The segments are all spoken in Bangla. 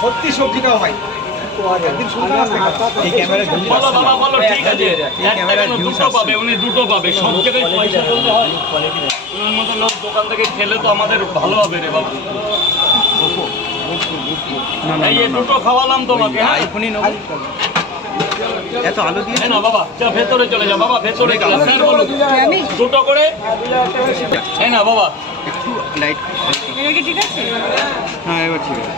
সত্যি সবজি দাও ভাই। এই ক্যামেরা বলো বাবা বলো, ঠিক আছে। একটা কেন দুটো পাবে, উনি দুটো পাবে। সব জায়গায় পয়সা বলতে হয়। তোমার মতো লোক দোকান থেকে খেলে তো আমাদের ভালো হবে রে বাবা। এই যে দুটো খাওয়ালাম তোমাকে, হ্যাঁ? আইফোনই নেবো। এত আলো দিয়ে না বাবা, যা ভেতরে চলে যা বাবা, ভেতরে চলে। স্যার বলুন দুটো করে। এই না বাবা, একটু লাইট। ঠিক আছে? হ্যাঁ এবার ঠিক আছে।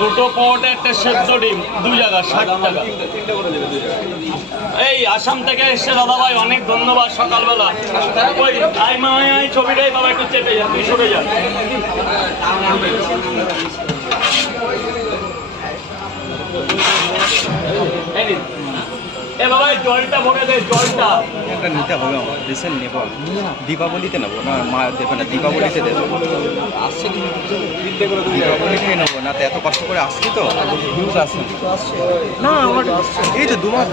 দুটো পরোটা একটা সেদ্ধ ডিম, 2 জায়গা 60 টাকা। এই আসাম থেকে এসছে দাদা ভাই, অনেক ধন্যবাদ। সকালবেলা ওই আয় মা আয় ছবিটাই বাবা একটু চেপে যা, তুই সরে যা। এ বাবা এই জলটা ভরে দে, জলটা। একটা নিতে হবে আমার, রিসেন্ট নেবো। দীপাবলিতে নেবো না, মা দেবে না, দীপাবলিতে দেবো। দীপাবলিতে নেবো না, তো এত কষ্ট করে আসছি তো ভিউজ আসছে না আমার। এই তো 2 মাস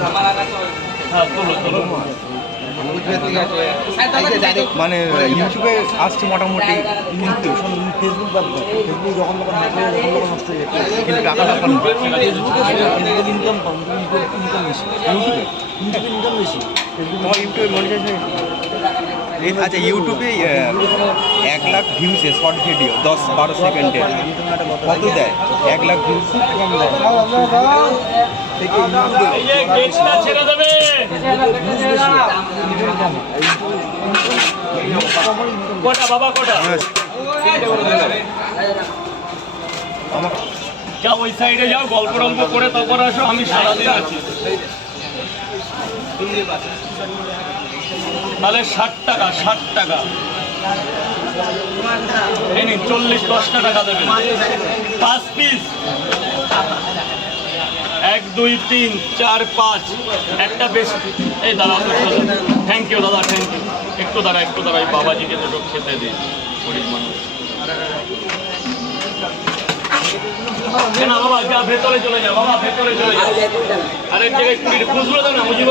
হ্যাঁ তোলো তোলো। মানে ইউটিউবে আসছে মোটামুটি, কিন্তু ফেসবুক বাদ দাও, ফেসবুক যখন তখন নষ্ট হয়ে যাচ্ছে। কিন্তু টাকাটা পান না। ফেসবুকে ইনকাম কম, ইনকাম বেশি। ইউটিউবে ইনকাম বেশি। তোমার ইউটিউবে মনিটাইজেশন আচ্ছা, ইউটিউবে 1 লাখ ভিউসে শর্ট ভিডিও 10-12 সেকেন্ডের কত দেয়? 1 লাখ ভিউজ এই যে গেটটা ছেড়ে দেবে। কটা বাবা কটা? যাও ওই সাইডে যাও, গল্প টল্প করে তারপর আসো, আমি সারাদিন আছি। তাহলে 60 টাকা, 60 টাকা। এই নিন 40-10টা টাকা দেবেন। 5 পিস, 1 2 3 4 5, একটা বেশি। এই দাঁড়া, থ্যাংক ইউ দাদা, থ্যাংক ইউ। একটু দাঁড়া, একটু দাঁড়া, এই বাবাজিকে দুটো খেতে দিই, গরিব মানুষ। না বাবা, যা ভেতরে চলে যা বাবা, ভেতরে চলে যা। আরেক জায়গায় 20 খুচরো দেন না মুজিব।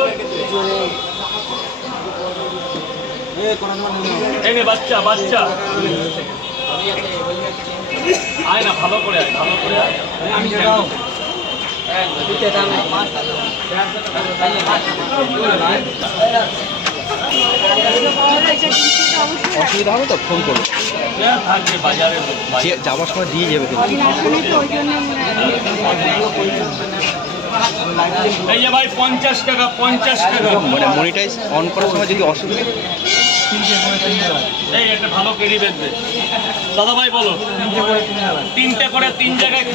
এই নে বাচ্চা, বাচ্চা আয় না, ভালো করে আয়, ভালো করে আয়। আমি যাও অসুবিধা হবে তো ফোন করবো, থাকবে বাজারে যাওয়ার সময় দিয়ে যাবে কিন্তু। এই যে ভাই 50 টাকা, 50 টাকা। মানে মনিটাইজ অন করার সময় যদি অসুবিধা। এই একটা ভালো কেরি বেচবে দাদা ভাই, বলো 3টে করে 3 জায়গায়।